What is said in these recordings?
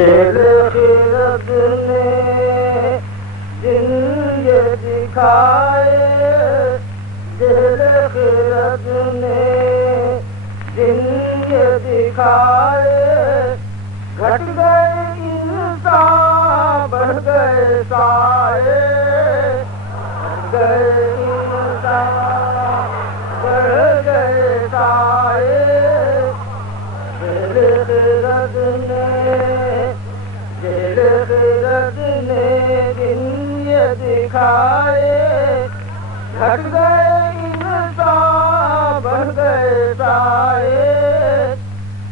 دل خرد نے دن یہ دکھائے، دل خرد نے دن یہ دکھائے، گھٹ گئے انسان بڑھ گئے سائے، گھٹ گئے انسان بڑھ گئے سائے، دل خرد نے دل خرد نے دن یہ دکھائے، گھٹ گئے انسان بڑھ گئے سائے،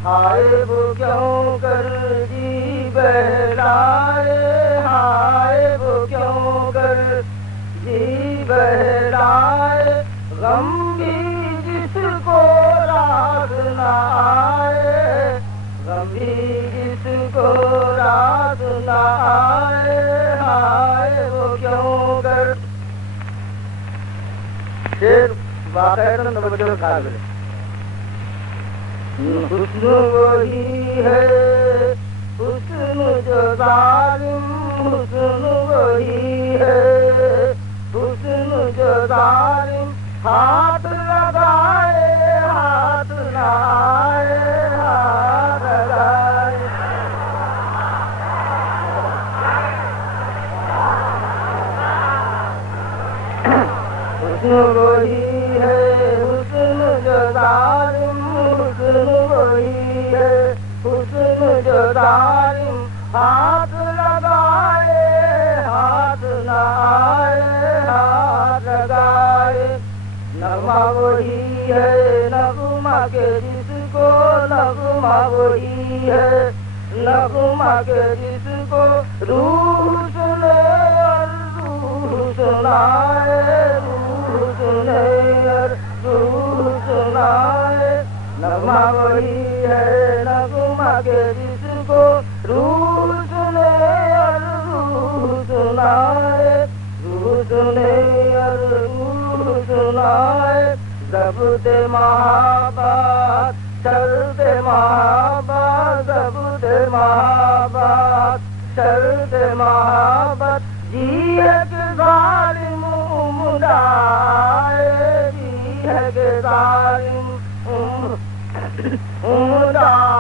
ہائے وہ کیوں کر جی بہلائے، ہائے وہ کیوں کر جی بہلائے، غم بھی جس کو رات نہ آئے، غم بھی جس کو رات نہ آئے، ہائے وہ کیوں کر۔ شیر واقعہ توجہ قابل ہے۔ حسن وہی ہے حسن جو ظالم، حسن وہی ہے حسن جو ظالم، ہاتھ لگائے ہاتھ نہ آئے، ہاتھ لگائے۔ حسن وہی ہے حسن جو ظالم، حسن وہی ہے حسن جو ظالم، ہاتھ لگائے ہاتھ نہ آئے، ہاتھ لگائے۔ نغمہ وہی ہے نغمہ کے جس کو، نغمہ وہی ہے نغمہ کے جس کو، روح سنے اور روح سنائے، روح سنے اور روح سنائے۔ نغمہ وہی ہے نغمہ کے جس کو، روح سنے اور روح سنائے، روح سنے اور روح سنائے۔ ضبط محبت شرط محبت، ضبط محبت شرط محبت، جی ہے کہ ظالم مدائے، جی ہے کہ ظالم مدائے۔